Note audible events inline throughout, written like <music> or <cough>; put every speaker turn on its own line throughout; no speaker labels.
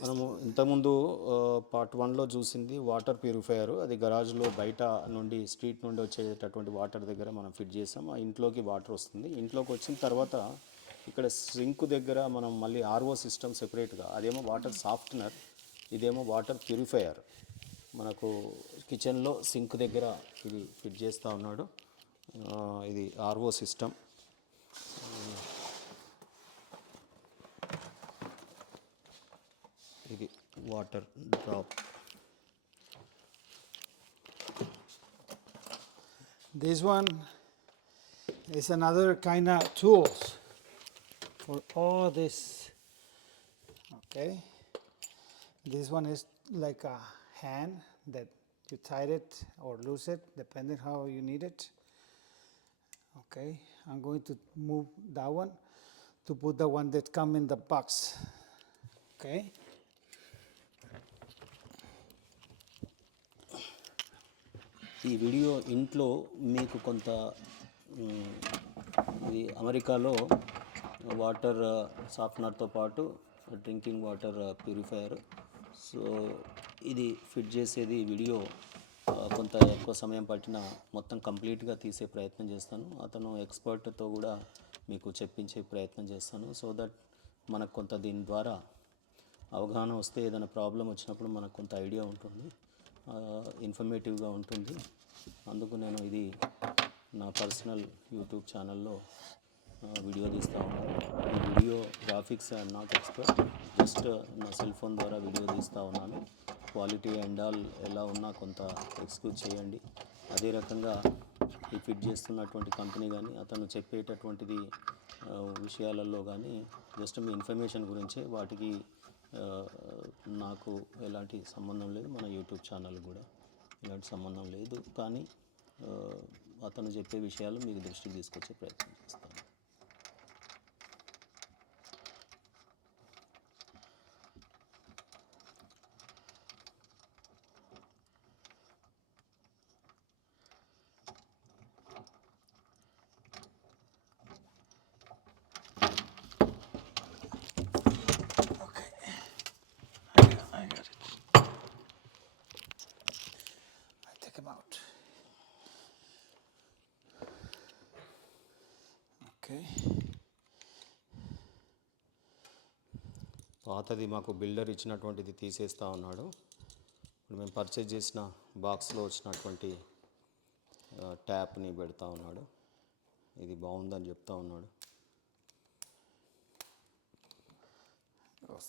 మనము ఇంతకుముందు పార్ట్ వన్లో చూసింది వాటర్ ప్యూరిఫైయర్. అది గరాజ్లో బయట నుండి స్ట్రీట్ నుండి వచ్చేటటువంటి వాటర్ దగ్గర మనం ఫిట్ చేసాం. ఆ ఇంట్లోకి వాటర్ వస్తుంది. ఇంట్లోకి వచ్చిన తర్వాత ఇక్కడ సింక్ దగ్గర మనం మళ్ళీ ఆర్ఓ సిస్టమ్ సెపరేట్గా అదేమో వాటర్ సాఫ్ట్నర్ ఇదేమో వాటర్ ప్యూరిఫైయర్. మనకు కిచెన్లో సింక్ దగ్గర ఇది ఫిట్ చేస్తూ ఉన్నాడు. ఇది ఆర్ఓ సిస్టమ్. ఇది water drop
This one is another kind of tools for all this. Okay. This one is like a hand that you tied it or loose it, depending how you need it. Okay. I'm going to move that one to put the one that come in the box. Okay.
ఈ video ఇంట్లో మీకు కొంత ఇది అమెరికాలో water సాఫ్ట్నర్తో పాటు drinking water purifier. So ఇది fit చేసేది వీడియో కొంత ఎక్కువ సమయం పట్టిన మొత్తం కంప్లీట్గా తీసే ప్రయత్నం చేస్తాను. అతను ఎక్స్పర్ట్తో కూడా మీకు చెప్పించే ప్రయత్నం చేస్తాను. సో దట్ మనకు కొంత దీని ద్వారా అవగాహన వస్తే ఏదైనా ప్రాబ్లం వచ్చినప్పుడు మనకు కొంత ఐడియా ఉంటుంది. ఇన్ఫర్మేటివ్గా ఉంటుంది. అందుకు నేను ఇది నా పర్సనల్ యూట్యూబ్ ఛానల్లో వీడియో తీస్తూ ఉన్నాను. ఈ video graphics and not expert just నా సెల్ ఫోన్ ద్వారా వీడియో తీస్తూ ఉన్నాను. క్వాలిటీ అండ్ ఆల్ ఎలా ఉన్నా కొంత ఎక్స్క్యూజ్ చేయండి. అదే రకంగా ఈ ఫిట్ చేస్తున్నటువంటి కంపెనీ కానీ అతను చెప్పేటటువంటిది విషయాలలో కానీ జస్ట్ మీ ఇన్ఫర్మేషన్ గురించే వాటికి నాకు ఎలాంటి సంబంధం లేదు మన యూట్యూబ్ ఛానల్ కూడా ఎలాంటి సంబంధం లేదు. కానీ అతను చెప్పే విషయాలు మీకు దృష్టికి తీసుకొచ్చే ప్రయత్నం చేస్తాను
Okay. I got, I got it. I take him out. Okay.
పాతది మాకు బిల్డర్ ఇచ్చినటువంటిది తీసేస్తా ఉన్నాడు. ఇప్పుడు మేము పర్చేజ్ చేసిన బాక్స్లో వచ్చినటువంటి ట్యాప్ని పెడతా ఉన్నాడు. ఇది బాగుందని చెప్తా ఉన్నాడు.
Goes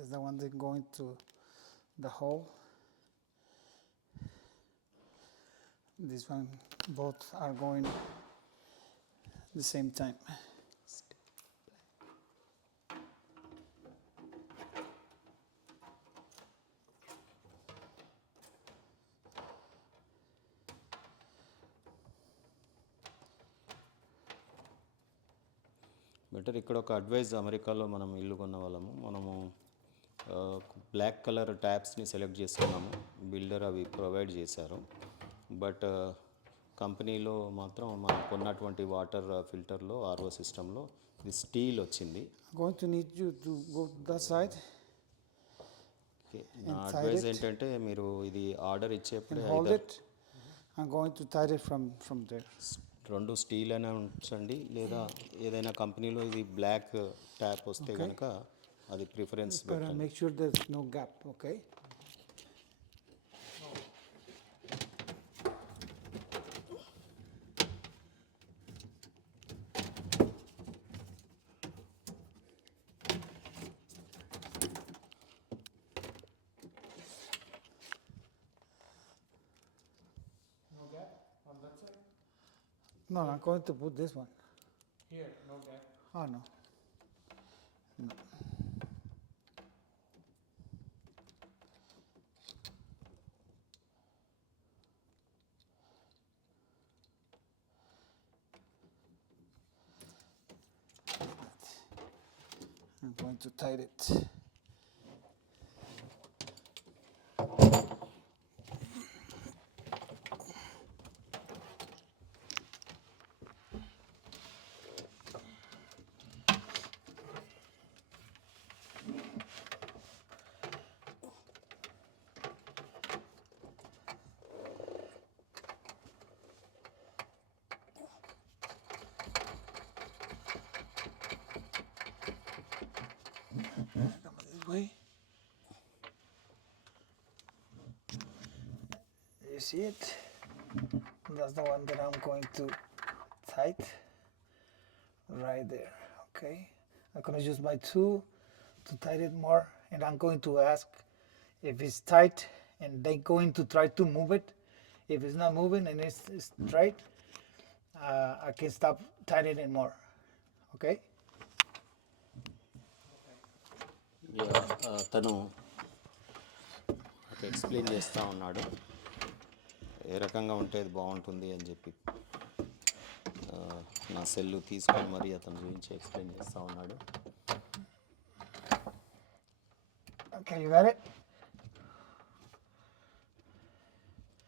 This is the one that going to the hole. This one, both are going the same time.
Better ఇక్కడ ఒక అడ్వైజ్ అమెరికాలో మనం ఇల్లు కొన్న వాళ్ళము మనము బ్లాక్ కలర్ ట్యాప్స్ని సెలెక్ట్ చేసుకున్నాము. బిల్డర్ అవి ప్రొవైడ్ చేశారు. బట్ కంపెనీలో మాత్రం మనం కొన్నటువంటి వాటర్ ఫిల్టర్లో ఆర్ఓ సిస్టంలో ఇది స్టీల్ వచ్చింది.
I'm going to need you to go to that side.
Okay నా అడ్వైజ్. ఏంటంటే మీరు ఇది ఆర్డర్ ఇచ్చేప్పుడే
from there.
రెండు స్టీల్ అయినా ఉంచండి. లేదా ఏదైనా కంపెనీలో ఇది బ్లాక్ ట్యాప్ వస్తే కనుక a de
preferência. Para make sure there's no gap, ok? No, I'm going to put this one.
Here, no gap.
Oh. No. excited. see it. That's the one that I'm going to tight. Right there okay. I'm gonna use my tool to tighten it more and I'm going to ask if it's tight and they're going to try to move it. If it's not moving and it's, straight uh, I can stop tightening it more okay?
Yeah, uh, Tanu, okay, explain this down, Nardo. ఏ రకంగా ఉంటే అది బాగుంటుంది అని చెప్పి నా cell తీసుకొని మరి అతను గురించి ఎక్స్ప్లెయిన్ చేస్తూ ఉన్నాడు?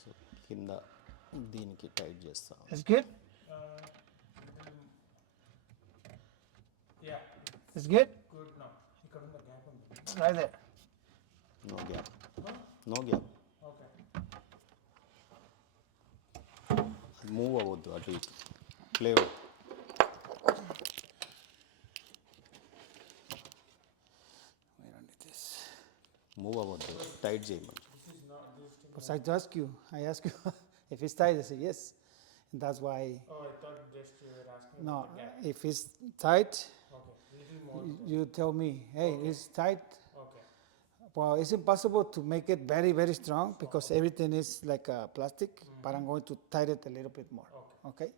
సో కింద దీనికి టైట్ చేస్తాం
good? Good?
good now.
Right there.
No gap no
gap
move అవ్వద్దు అటు ఇటు play
We don't need this.
Move అవ్వద్దు టైట్ చేయమని
But I ask you, I ask you <laughs> if it's tight, I say yes. And that's why,
oh I thought just you are asking
no, if it's tight,
okay little more
y- you tell me, hey, it's tight. Well, it's impossible to make it very, very strong because everything is like uh, plastic, mm -hmm. but I'm going to tighten it a little bit more. Okay.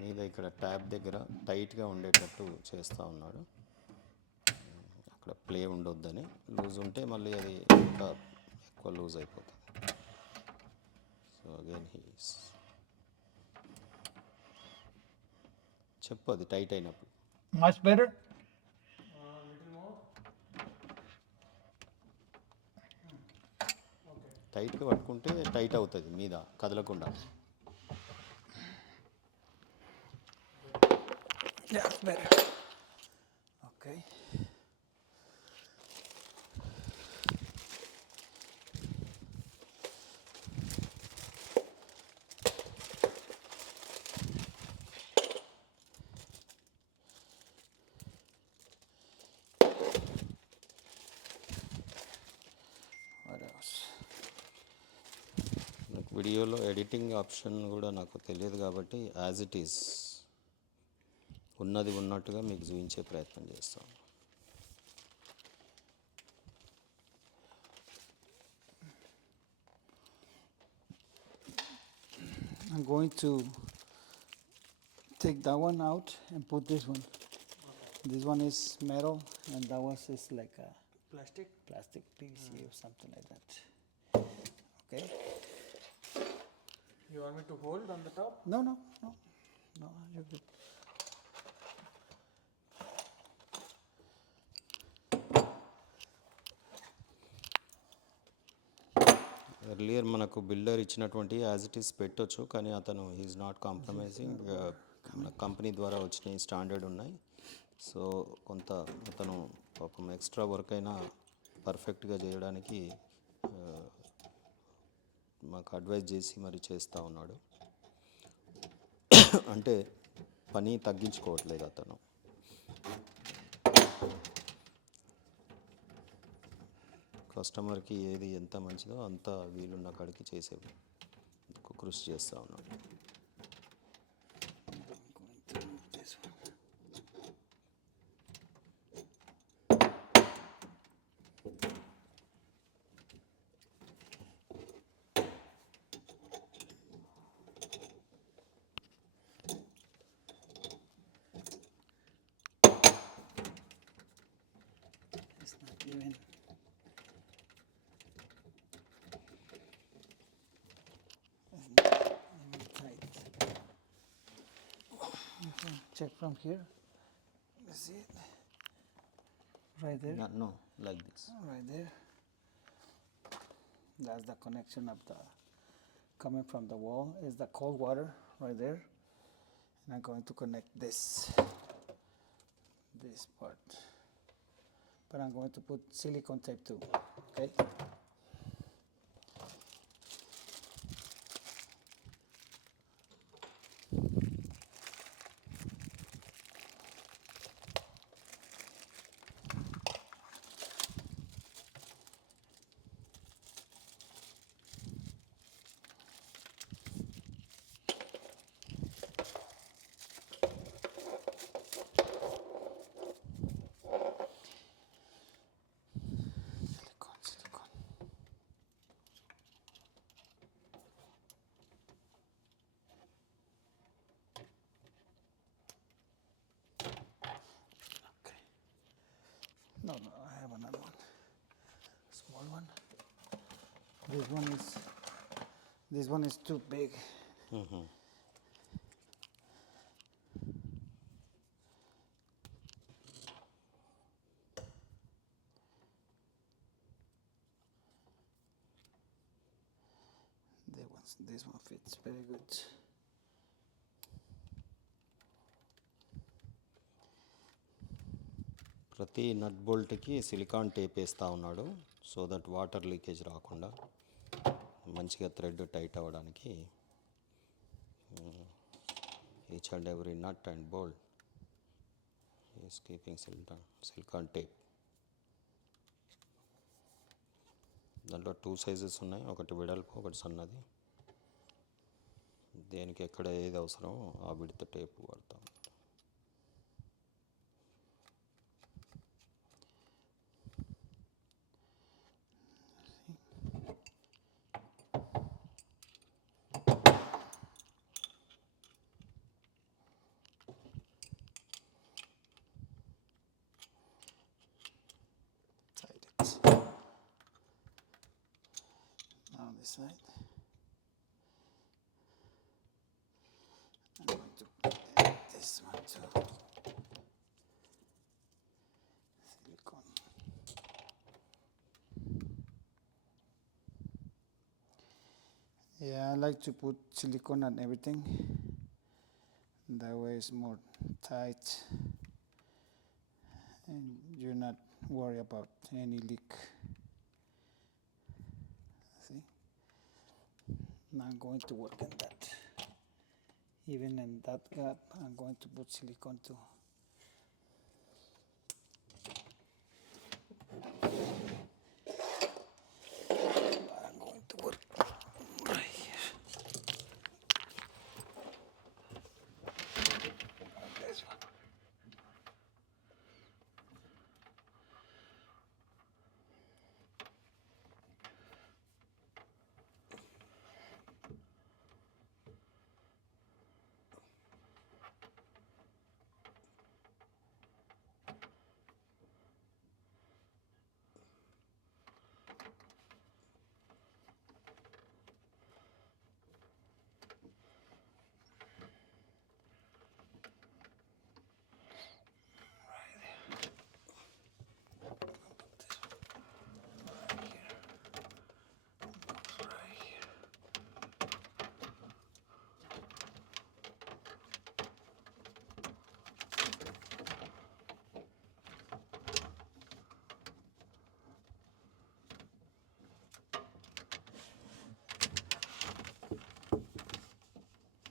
మీద ఇక్కడ tap దగ్గర టైట్గా ఉండేటట్టు చేస్తూ ఉన్నాడు play ఉండొద్దని. Loose ఉంటే మళ్ళీ అది ఇంకా ఎక్కువ లూజ్ అయిపోతుంది. సో అగైన్ హీస్ చెప్పు అది టైట్ అయినప్పుడు.
Much better?
Little more okay
టైట్గా పట్టుకుంటే టైట్ అవుతుంది మీద కదలకుండా.
Yeah, better. Okay. What else?
నాకు వీడియోలో ఎడిటింగ్ ఆప్షన్ కూడా నాకు తెలియదు కాబట్టి యాజ్ ఇట్ ఈస్ ఉన్నది ఉన్నట్టుగా మీకు చూపించే ప్రయత్నం చేస్తాను
I'm going to take that one out and put this one. This one is metal and that one is like a
plastic
plastic PVC or something like that. Okay?
You want me to hold on the top
No, no, no. No, you're good.
Earlier మనకు builder ఇచ్చినటువంటి as it is పెట్టొచ్చు కానీ అతను he is not compromising మన company ద్వారా వచ్చిన standard ఉన్నాయి so కొంత అతను పాపం ఎక్స్ట్రా వర్క్ అయినా పర్ఫెక్ట్గా చేయడానికి ఆ, మాకు అడ్వైజ్ చేసి మరి చేస్తూ ఉన్నాడు. అంటే పని తగ్గించుకోవట్లేదు అతను. కస్టమర్కి ఏది ఎంత మంచిదో అంత వీలున్న కాడికి చేసే కృషి చేస్తూ ఉన్నాడు.
check from here. You see it? Right there.
No, no, like this.
Oh, right there. That's the connection of the coming from the wall is the cold water right there. And I'm going to connect this this part. But I'm going to put silicone tape too. Okay. This one is. This one is too big. That one's, this one fits very good.
ప్రతి నట్ బోల్ట్కి silicon tape వేస్తూ ఉన్నాడు so that water leakage రాకుండా మంచిగా thread tight అవ్వడానికి each and every nut and bolt is keeping silicone silicone tape దాంట్లో two sizes ఉన్నాయి ఒకటి వెడల్పు ఒకటి సన్నది. దేనికి ఎక్కడ ఏది అవసరమో ఆ విడత టేప్ వాడతాం.
Side. I'm going to add this one too. Silicone. Yeah, I like to put silicone on everything. That way it's more tight and you're not worry about any leak. See? Now I'm going to work on that. Even in that gap, I'm going to put silicone too.